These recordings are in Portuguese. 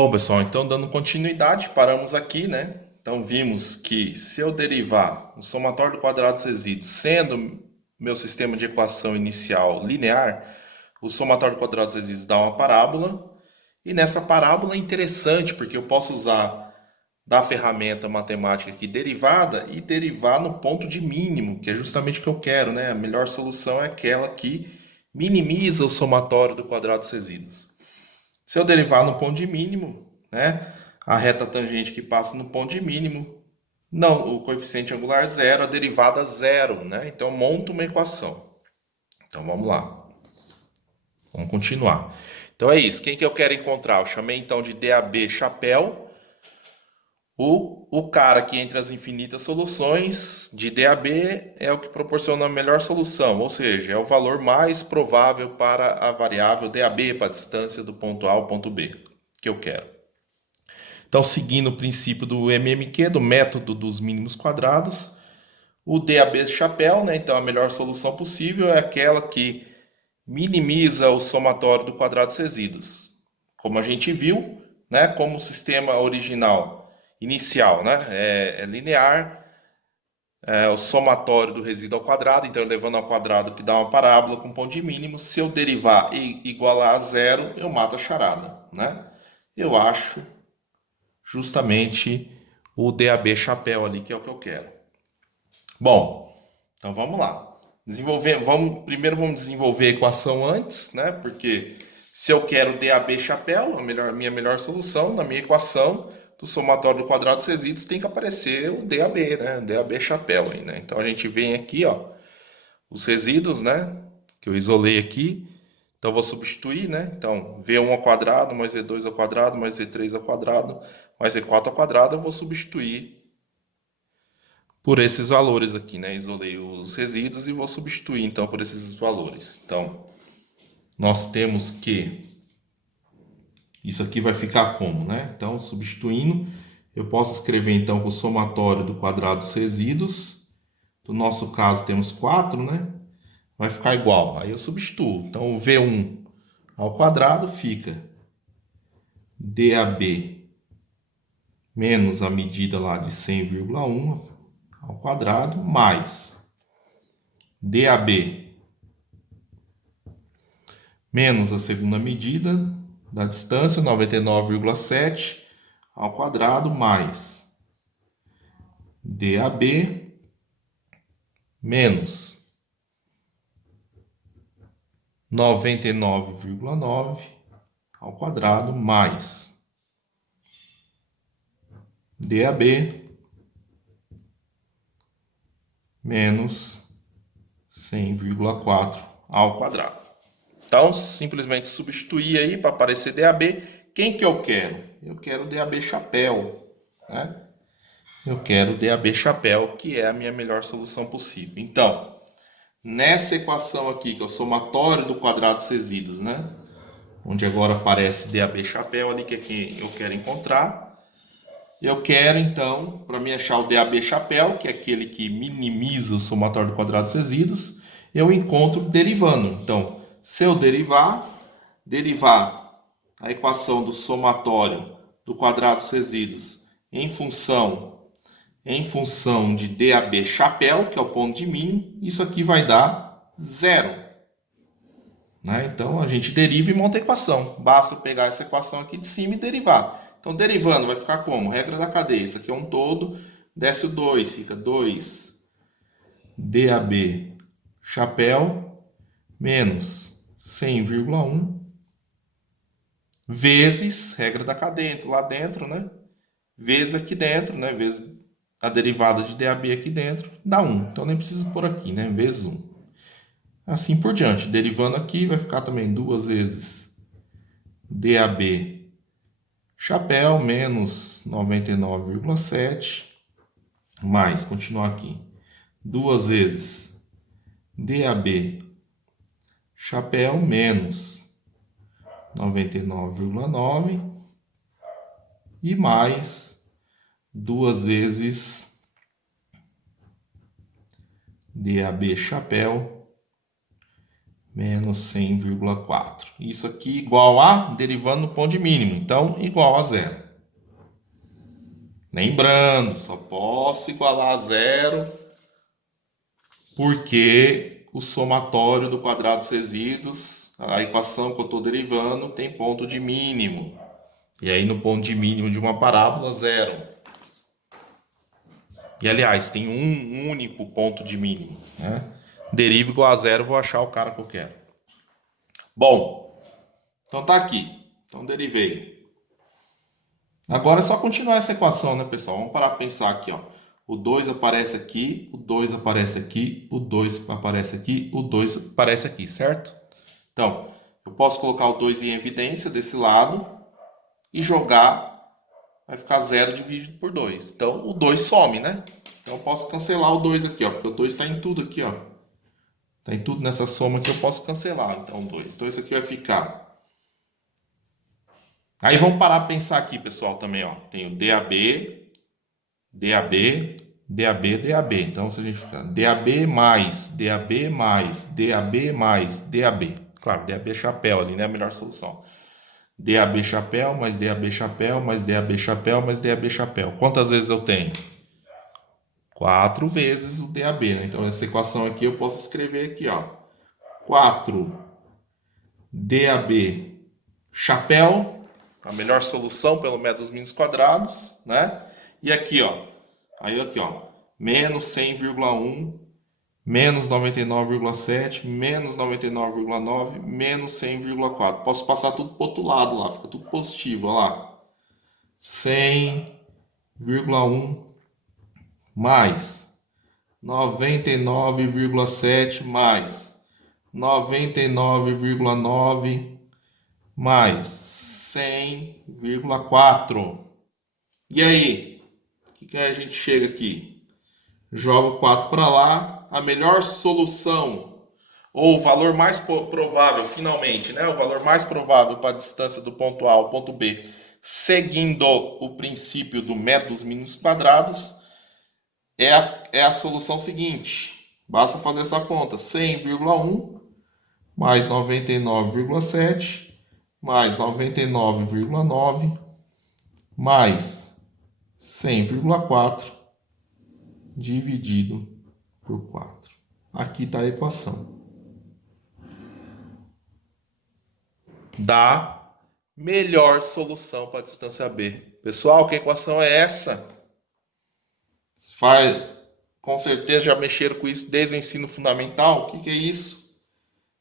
Bom, pessoal, então dando continuidade, paramos aqui, né? Então vimos que se eu derivar o somatório do quadrado dos resíduos, sendo meu sistema de equação inicial linear, o somatório do quadrado dos resíduos dá uma parábola. E nessa parábola é interessante, porque eu posso usar da ferramenta matemática aqui derivada e derivar no ponto de mínimo, que é justamente o que eu quero, né? A melhor solução é aquela que minimiza o somatório do quadrado dos resíduos. Se eu derivar no ponto de mínimo, né, a reta tangente que passa no ponto de mínimo, não, o coeficiente angular zero, a derivada zero, né? Então eu monto uma equação. Então vamos lá, vamos continuar. Então é isso. Quem que eu quero encontrar? Eu chamei então de DAB chapéu. O cara que entre as infinitas soluções de DAB é o que proporciona a melhor solução, ou seja, é o valor mais provável para a variável DAB, para a distância do ponto A ao ponto B, que eu quero. Então, seguindo o princípio do MMQ, do método dos mínimos quadrados, o DAB chapéu, né? Então, a melhor solução possível é aquela que minimiza o somatório do quadrado dos resíduos. Como a gente viu, né? Como o sistema original, inicial, né? É linear, é o somatório do resíduo ao quadrado, então elevando ao quadrado que dá uma parábola com ponto de mínimo. Se eu derivar e igualar a zero, eu mato a charada, né? Eu acho justamente o DAB chapéu ali, que é o que eu quero. Bom, então vamos lá. Primeiro vamos desenvolver a equação antes, né? Porque se eu quero DAB chapéu, a minha melhor solução, na minha equação do somatório do quadrado dos resíduos tem que aparecer o DAB, né? O DAB chapéu aí, né? Então a gente vem aqui, ó, os resíduos, né? Que eu isolei aqui. Então, vou substituir, né? Então, V1 ao quadrado, mais V2 ao quadrado, mais V3 ao quadrado, mais V4 ao quadrado, eu vou substituir por esses valores aqui, né? Isolei os resíduos e vou substituir, então, por esses valores. Então, nós temos que... Isso aqui vai ficar como, né? Então, substituindo, eu posso escrever, então, que o somatório do quadrado dos resíduos, no nosso caso, temos 4, né? Vai ficar igual. Aí eu substituo. Então, o V1 ao quadrado fica DAB menos a medida lá de 100,1 ao quadrado, mais DAB menos a segunda medida da distância, 99,7 ao quadrado, mais DAB menos 99,9 ao quadrado, mais DAB menos 100,4 ao quadrado. Então, simplesmente substituir aí para aparecer DAB. Quem que eu quero? Eu quero DAB chapéu, né? Eu quero DAB chapéu, que é a minha melhor solução possível. Então, nessa equação aqui, que é o somatório do quadrado dos resíduos, né? Onde agora aparece DAB chapéu ali, que é quem eu quero encontrar. Eu quero, então, para mim achar o DAB chapéu, que é aquele que minimiza o somatório do quadrado dos resíduos, eu encontro derivando. Então, se eu derivar a equação do somatório do quadrado dos resíduos em função de DAB chapéu, que é o ponto de mínimo, isso aqui vai dar zero. Né? Então, a gente deriva e monta a equação. Basta eu pegar essa equação aqui de cima e derivar. Então, derivando vai ficar como? Regra da cadeia. Isso aqui é um todo. Desce o 2, fica 2 DAB chapéu menos 100,1 vezes, regra da cadeia, lá dentro, né? Vezes aqui dentro, né? Vezes a derivada de DAB aqui dentro, dá 1. Então, nem preciso pôr aqui, né? Vezes 1. Assim por diante. Derivando aqui, vai ficar também 2 vezes DAB chapéu menos 99,7 mais, continuar aqui, 2 vezes DAB chapéu menos 99,9 e mais 2 vezes DAB chapéu menos 100,4. Isso aqui igual a, derivando no ponto de mínimo, então igual a zero. Lembrando, só posso igualar a zero porque o somatório do quadrado dos resíduos, a equação que eu estou derivando, tem ponto de mínimo. E aí no ponto de mínimo de uma parábola, zero. E aliás, tem um único ponto de mínimo, né? Deriva igual a zero, vou achar o cara que eu quero. Bom, então tá aqui. Então derivei. Agora é só continuar essa equação, né, pessoal? Vamos parar para pensar aqui, ó. O 2 aparece aqui, o 2 aparece aqui, o 2 aparece aqui, o 2 aparece aqui, certo? Então, eu posso colocar o 2 em evidência desse lado e jogar, vai ficar 0 dividido por 2. Então, o 2 some, né? Então, eu posso cancelar o 2 aqui, ó, porque o 2 está em tudo aqui, ó. Está em tudo nessa soma aqui, eu posso cancelar, então, o 2. Então, isso aqui vai ficar... Aí, vamos parar para pensar aqui, pessoal, também, ó. Tem o DAB, DAB, DAB, DAB. Então, se a gente ficar DAB mais, DAB mais, DAB mais, DAB. Claro, DAB chapéu ali, né? A melhor solução. DAB chapéu, mais DAB chapéu, mais DAB chapéu, mais DAB chapéu. Quantas vezes eu tenho? 4 vezes o DAB, né? Então, essa equação aqui eu posso escrever aqui, ó. 4 DAB chapéu, a melhor solução pelo método dos mínimos quadrados, né? E aqui, ó. Aí aqui, ó. Menos 100,1, menos 99,7, menos 99,9, menos 100,4. Posso passar tudo para o outro lado lá, fica tudo positivo, ó lá. 100,1 mais 99,7 mais 99,9 mais 100,4. E aí? O que a gente chega aqui? Joga o 4 para lá. A melhor solução, ou o valor mais provável, finalmente, né? O valor mais provável para a distância do ponto A ao ponto B, seguindo o princípio do método dos mínimos quadrados, é a solução seguinte. Basta fazer essa conta. 100,1 mais 99,7 mais 99,9 mais 100,4 dividido por 4. Aqui está a equação. Dá melhor solução para a distância B. Pessoal, que equação é essa? Com certeza já mexeram com isso desde o ensino fundamental. O que é isso?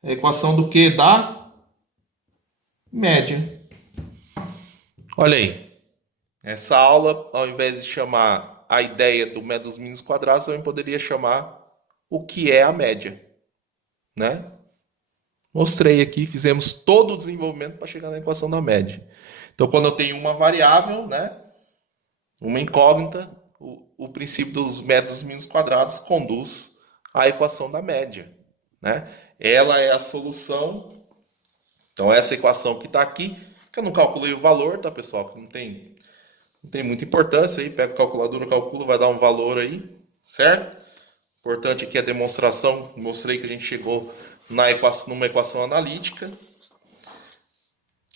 É a equação do que? Da média. Olha aí. Essa aula, ao invés de chamar a ideia do método dos mínimos quadrados, eu poderia chamar o que é a média, né? Mostrei aqui, fizemos todo o desenvolvimento para chegar na equação da média. Então, quando eu tenho uma variável, né, uma incógnita, o princípio dos métodos mínimos quadrados conduz à equação da média, né? Ela é a solução. Então, essa equação que está aqui, que eu não calculei o valor, tá, pessoal? Que não tem muita importância aí. Pega a calculadora, calcula, vai dar um valor aí, certo? Importante aqui a demonstração. Mostrei que a gente chegou numa equação analítica,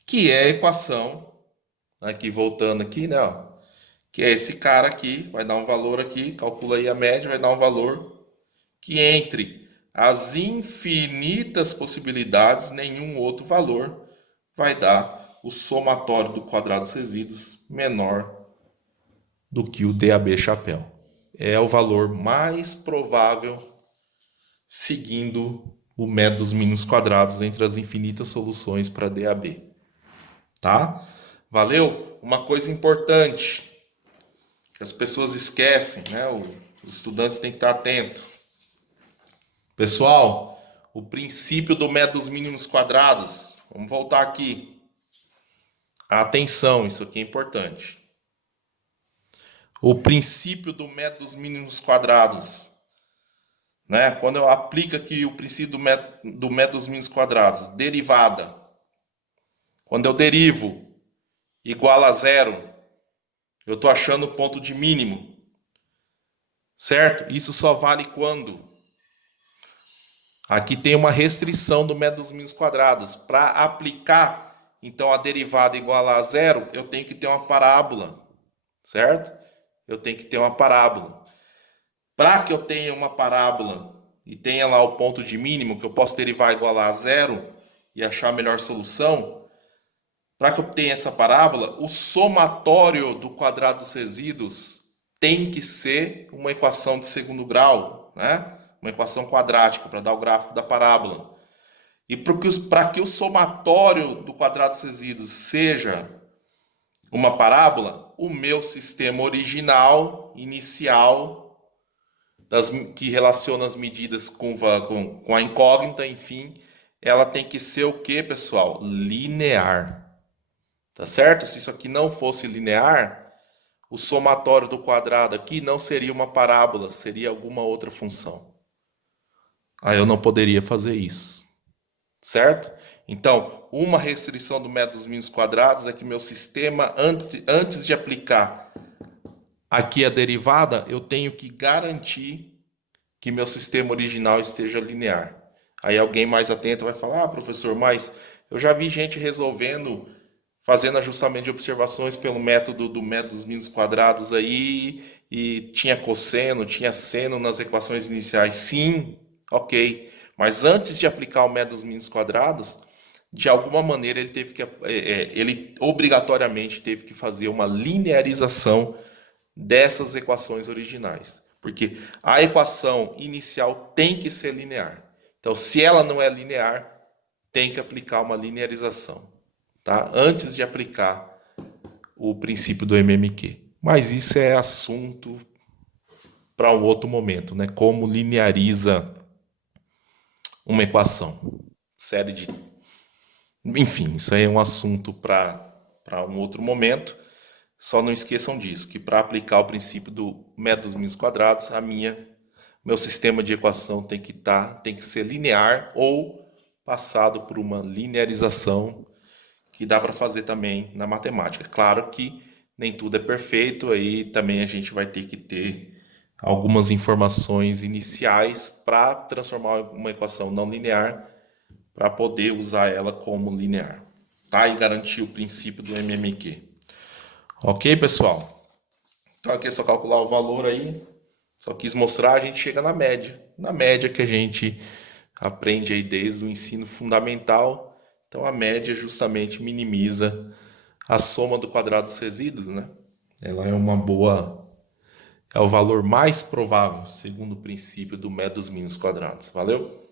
que é a equação, aqui voltando aqui, né? Ó, que é esse cara aqui, vai dar um valor aqui, calcula aí a média, vai dar um valor que entre as infinitas possibilidades, nenhum outro valor vai dar o somatório do quadrado dos resíduos menor do que o DAB chapéu. É o valor mais provável seguindo o método dos mínimos quadrados entre as infinitas soluções para DAB. Tá? Valeu? Uma coisa importante que as pessoas esquecem, né? Os estudantes têm que estar atentos. Pessoal, o princípio do método dos mínimos quadrados, vamos voltar aqui. Atenção, isso aqui é importante. O princípio do método dos mínimos quadrados, né? Quando eu aplico aqui o princípio do método dos mínimos quadrados, derivada. Quando eu derivo igual a zero, eu estou achando o ponto de mínimo, certo? Isso só vale quando Aqui tem uma restrição do método dos mínimos quadrados. Para aplicar, então, a derivada igual a zero, eu tenho que ter uma parábola, certo? Eu tenho que ter uma parábola. Para que eu tenha uma parábola e tenha lá o ponto de mínimo, que eu posso derivar igual a zero e achar a melhor solução, para que eu tenha essa parábola, o somatório do quadrado dos resíduos tem que ser uma equação de segundo grau, né? Uma equação quadrática para dar o gráfico da parábola. E para que o somatório do quadrado dos resíduos seja uma parábola, o meu sistema original, inicial, que relaciona as medidas com a incógnita, enfim, ela tem que ser o que, pessoal? Linear. Tá certo? Se isso aqui não fosse linear, o somatório do quadrado aqui não seria uma parábola, seria alguma outra função. Aí eu não poderia fazer isso, certo? Então, uma restrição do método dos mínimos quadrados é que meu sistema, antes de aplicar aqui a derivada, eu tenho que garantir que meu sistema original esteja linear. Aí alguém mais atento vai falar, ah, professor, mas eu já vi gente resolvendo, fazendo ajustamento de observações pelo método do método dos mínimos quadrados aí, e tinha cosseno, tinha seno nas equações iniciais. Sim, ok. Mas antes de aplicar o método dos mínimos quadrados, de alguma maneira ele teve que, ele obrigatoriamente teve que fazer uma linearização dessas equações originais. Porque a equação inicial tem que ser linear. Então, se ela não é linear, tem que aplicar uma linearização, tá? Antes de aplicar o princípio do MMQ. Mas isso é assunto para um outro momento, né? Como lineariza uma equação. Série de. Enfim, isso aí é um assunto para um outro momento. Só não esqueçam disso, que para aplicar o princípio do método dos mínimos quadrados, meu sistema de equação tem que ser linear ou passado por uma linearização que dá para fazer também na matemática. Claro que nem tudo é perfeito, aí também a gente vai ter que ter algumas informações iniciais para transformar uma equação não linear para poder usar ela como linear, tá? E garantir o princípio do MMQ. Ok, pessoal? Então aqui é só calcular o valor aí. Só quis mostrar, a gente chega na média. Na média que a gente aprende aí desde o ensino fundamental. Então a média justamente minimiza a soma do quadrado dos resíduos, né? Ela é uma boa, é o valor mais provável, segundo o princípio do método dos mínimos quadrados. Valeu?